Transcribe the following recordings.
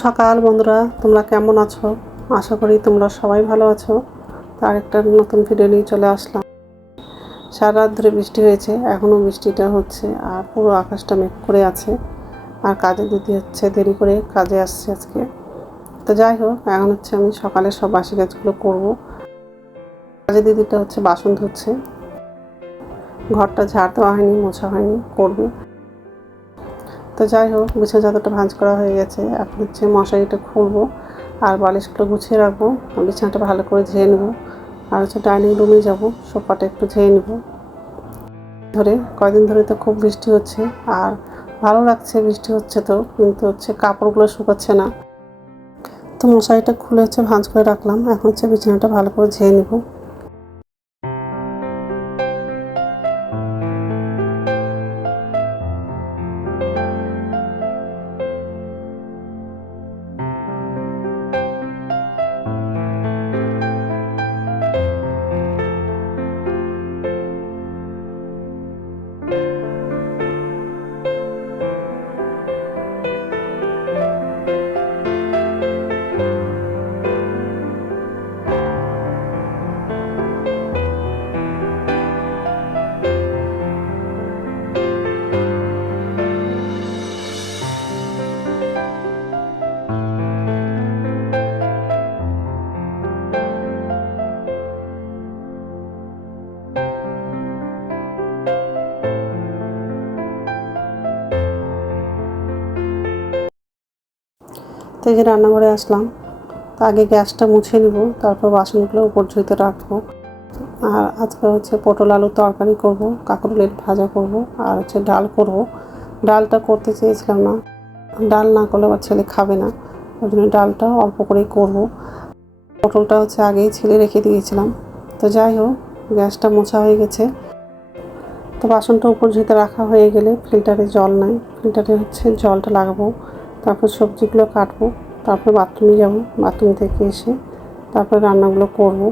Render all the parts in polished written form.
সকাল বন্ধুরা, তোমরা কেমন আছো? আশা করি তোমরা সবাই ভালো আছো। তার একটা নতুন ভিডিও নিয়ে চলে আসলাম। সারা রাত ধরে বৃষ্টি হয়েছে, এখনও বৃষ্টিটা হচ্ছে আর পুরো আকাশটা মেঘ করে আছে। আর কাজে দিতে হচ্ছে, দেরি করে কাজে আসছে আজকে। তো যাই হোক, এখন হচ্ছে আমি সকালে সব বাসি কাজগুলো করবো। কাজে দিদিটা হচ্ছে বাসন ধুচ্ছে, ঘরটা ঝাড় দেওয়া হয়নি, মোছা হয়নি, করবে। তো যাই হোক, বিছানা চাদরটা ভাঁজ করা হয়ে গেছে। এখন হচ্ছে মশারিটা খুলবো আর বালিশগুলো গুছিয়ে রাখবো, বিছানাটা ভালো করে ঝেড়ে নেবো। আর হচ্ছে ডাইনিং রুমে যাবো, সোফাটা একটু ঝেড়ে নেবো। কয়দিন ধরে তো খুব বৃষ্টি হচ্ছে আর ভালো লাগছে, বৃষ্টি হচ্ছে তো, কিন্তু হচ্ছে কাপড়গুলো শুকাচ্ছে না। তো মশারিটা খুলে হচ্ছে ভাঁজ করে রাখলাম। এখন হচ্ছে বিছানাটা ভালো করে ঝেড়ে নেবো। তো এই যে রান্নাঘরে আসলাম। তো আগে গ্যাসটা মুছে নিব, তারপর বাসনগুলো উপর ঝুঁতে রাখবো। আর আজকে হচ্ছে পটল আলুর তরকারি করব, কাঁকরোলের ভাজা করব, আর হচ্ছে ডাল করব। ডালটা করতে চেয়েছিলাম না, ডাল না করলে আমার ছেলে খাবে না, ওই জন্য ডালটা অল্প করেই করব। পটলটা হচ্ছে আগেই ছেলে রেখে দিয়েছিলাম। তো যাই হোক, গ্যাসটা মোছা হয়ে গেছে। তো বাসনটা উপর ঝুঁতে রাখা হয়ে গেলে ফিল্টারে জল নাই, ফিল্টারে হচ্ছে জলটা লাগাবো। তারপর সবজিগুলো কাটবো, তারপর বাথরুমে যাব, বাথরুম থেকে এসে তারপর রান্নাগুলো করব।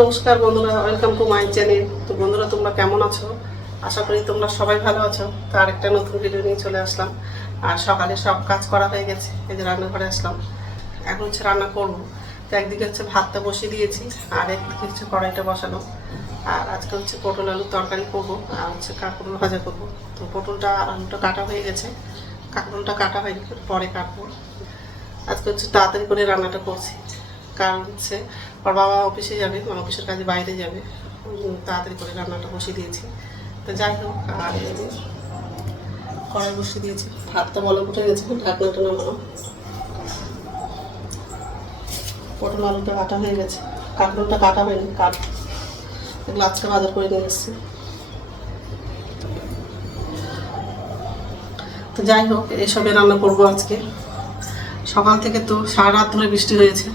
নমস্কার বন্ধুরা, ওয়েলকাম টু মাই চ্যানেল। তো বন্ধুরা, তোমরা কেমন আছো? আশা করি তোমরা সবাই ভালো আছো। তো আরেকটা নতুন ভিডিও নিয়ে চলে আসলাম। আর সকালে সব কাজ করা হয়ে গেছে, এই যে রান্নাঘরে আসলাম। এখন হচ্ছে রান্না করব। তো একদিকে হচ্ছে ভাতটা বসিয়ে দিয়েছি, আর একদিকে হচ্ছে কড়াইটা বসানো। আর আজকে হচ্ছে পটল আলুর তরকারি করবো, আর হচ্ছে কাঁকরোল ভাজা করবো। তো পটলটা আর আলুটা কাটা হয়ে গেছে, কাঁকরোলটা কাটা হয়নি, পরে কাটবো। আজকে হচ্ছে তাড়াতাড়ি করে রান্নাটা করছি, কারণ হচ্ছে ওর বাবা অফিসে যাবে, অফিসের কাজে বাইরে যাবে, তাড়াতাড়ি করে রান্নাটা বসিয়ে দিয়েছি। তো যাই হোক, আর কড়াই বসিয়ে দিয়েছি, ভাতটা বলক উঠে গেছে, ঢাকনাটা নামানো। পটল আলুটা কাটা হয়ে গেছে, কাঁকরোলটা কাটা হয়নি, এগুলো আজকে বাজার করে নিয়ে এসেছি। তো যাই হোক, এসবে রান্না করবো আজকে। সকাল থেকে তো সারা রাত ধরে বৃষ্টি হয়েছে,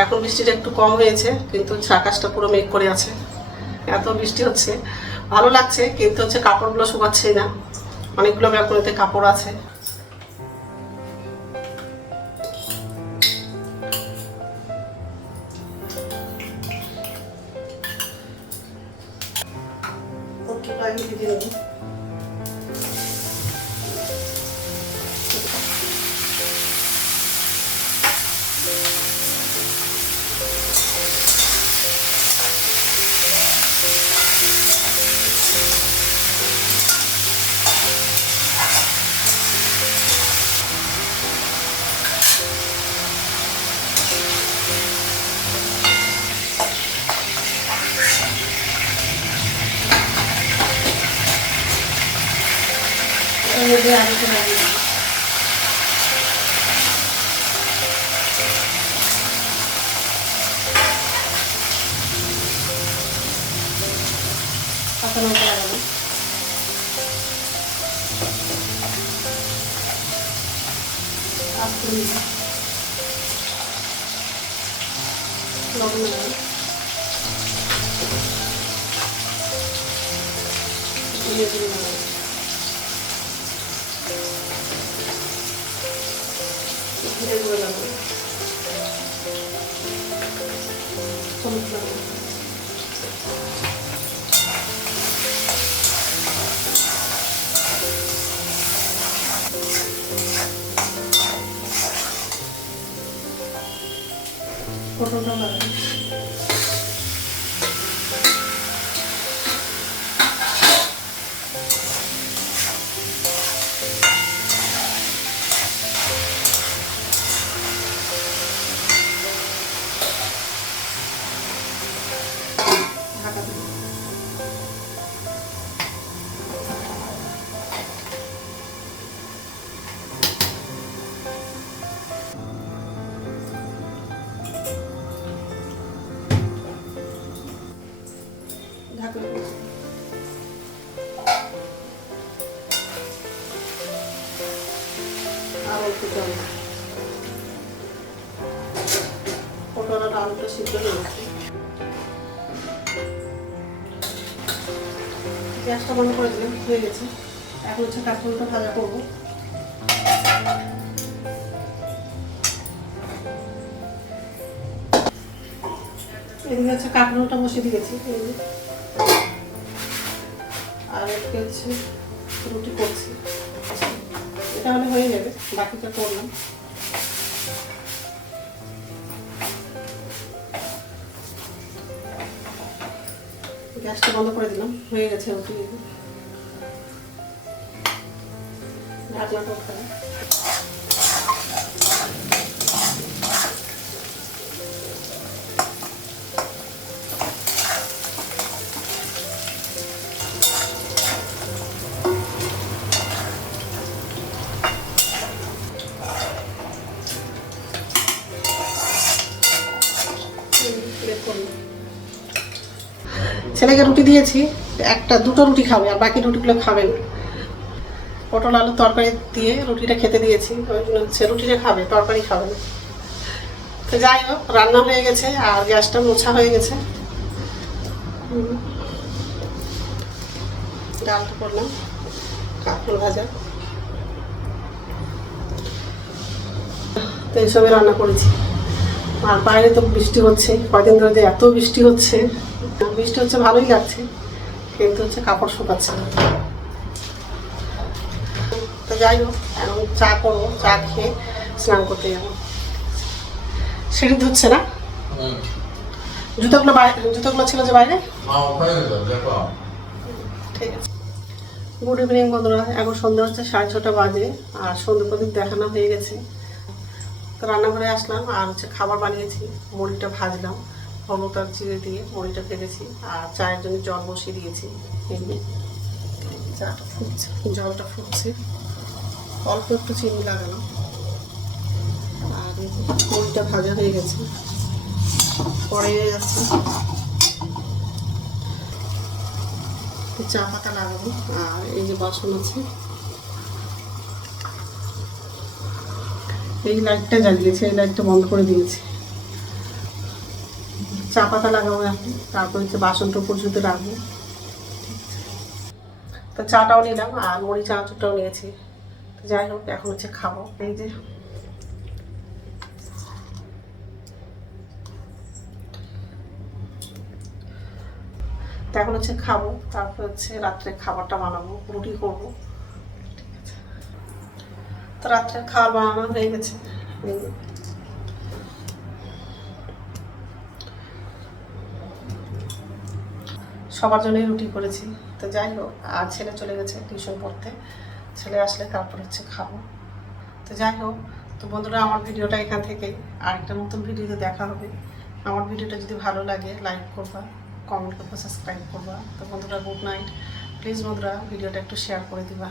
এখন বৃষ্টিটা একটু কম হয়েছে, কিন্তু আকাশটা পুরো মেঘ করে আছে। এত বৃষ্টি হচ্ছে, ভালো লাগছে, কিন্তু হচ্ছে কাপড়গুলো শুকাচ্ছেই না। অনেকগুলো ব্যালকনিতে কাপড় আছে। পটলটা লাগাই। পটল আর আলুটা সিদ্ধ হয়ে গেছে। গ্যাসটা বন্ধ করে দিলাম, হয়ে গেছে। এখন হচ্ছে কাঁচকলাটা ভাজা করবো। এদিকে হচ্ছে কাঁকরোলটা বসিয়ে দিয়েছি, আর এদিকে হচ্ছে রুটি করছি। এটা হলে হয়ে যাবে, বাকিটা করলাম। গ্যাসটা বন্ধ করে দিলাম, হয়ে গেছে রুটি। ঢাকনাটা উঠালাম। ছেলেকে রুটি দিয়েছি, দুটো রুটি খাবে, আর বাকি রুটিগুলো খাবে না। পটল আলু তরকারি দিয়ে রুটিটা খেতে দিয়েছি, ওই জন্য হচ্ছে রুটিটা খাবে, তরকারি খাবে না। তো যাই হোক, রান্না হয়ে গেছে আর গ্যাসটা মোছা হয়ে গেছে। ডালটা করলাম, কাঁকরোল ভাজা, তো এইসবে রান্না করেছি। আর বাইরে তো বৃষ্টি হচ্ছে, কয়দিন ধরে যে এত বৃষ্টি হচ্ছে, বৃষ্টি হচ্ছে ভালোই লাগছে, কিন্তু হচ্ছে কাপড় শুকাচ্ছে না। তো যাই হোক, এখন চা করবো, চা খেয়ে স্নান করতে যাবো। সিঁড়ি ধুচ্ছে না, জুতোগুলো ছিল যে বাইরে। ঠিক আছে। গুড ইভিনিং বন্ধুরা, এখন সন্ধ্যা হচ্ছে 6:30 বাজে, আর সন্ধ্যে প্রদীপ দেখানো হয়ে গেছে। তো রান্নাঘরে আসলাম, আর হচ্ছে খাবার বানিয়েছি। মুড়িটা ভাজলাম, হলুদ আর জিরে দিয়ে মুড়িটা ভেজেছি, আর চায়ের জন্য জল বসিয়ে দিয়েছি। চাটা ফুটছে, জলটা ফুটছে, অল্প একটু চিনি লাগালাম, আর মুড়িটা ভাজা হয়ে গেছে, পরে যাচ্ছে। চা পাতা লাগাবো, আর এই যে বাসন আছে, এই লাইটটা জ্বালিয়েছে, এই লাইটটা বন্ধ করে দিয়েছি। চা পাতা লাগাবো এখন, তারপর হচ্ছে বাসন টোপর শুধু রাখবো। তো চাটাও নিলাম আর মুড়ি চানাচুরটাও নিয়েছি। তো যাই হোক, এখন হচ্ছে খাবো। এই যে তো এখন হচ্ছে খাবো, তারপর হচ্ছে রাত্রে খাবারটা বানাবো, রুটি করবো। ঠিক আছে, তো রাত্রে খাবার বানানো হয়ে গেছে। সবার জন্যই রুটি করেছি। তো যাই হোক, আর ছেলে চলে গেছে টিউশন পড়তে, ছেলে আসলে তারপর হচ্ছে খাবো। তো যাই হোক, তো বন্ধুরা আমার ভিডিওটা এখান থেকেই, আরেকটা নতুন ভিডিওতে দেখা হবে। আমার ভিডিওটা যদি ভালো লাগে লাইক করবা, কমেন্ট করবা, সাবস্ক্রাইব করবা। তো বন্ধুরা গুড নাইট। প্লিজ বন্ধুরা ভিডিওটা একটু শেয়ার করে দিবা।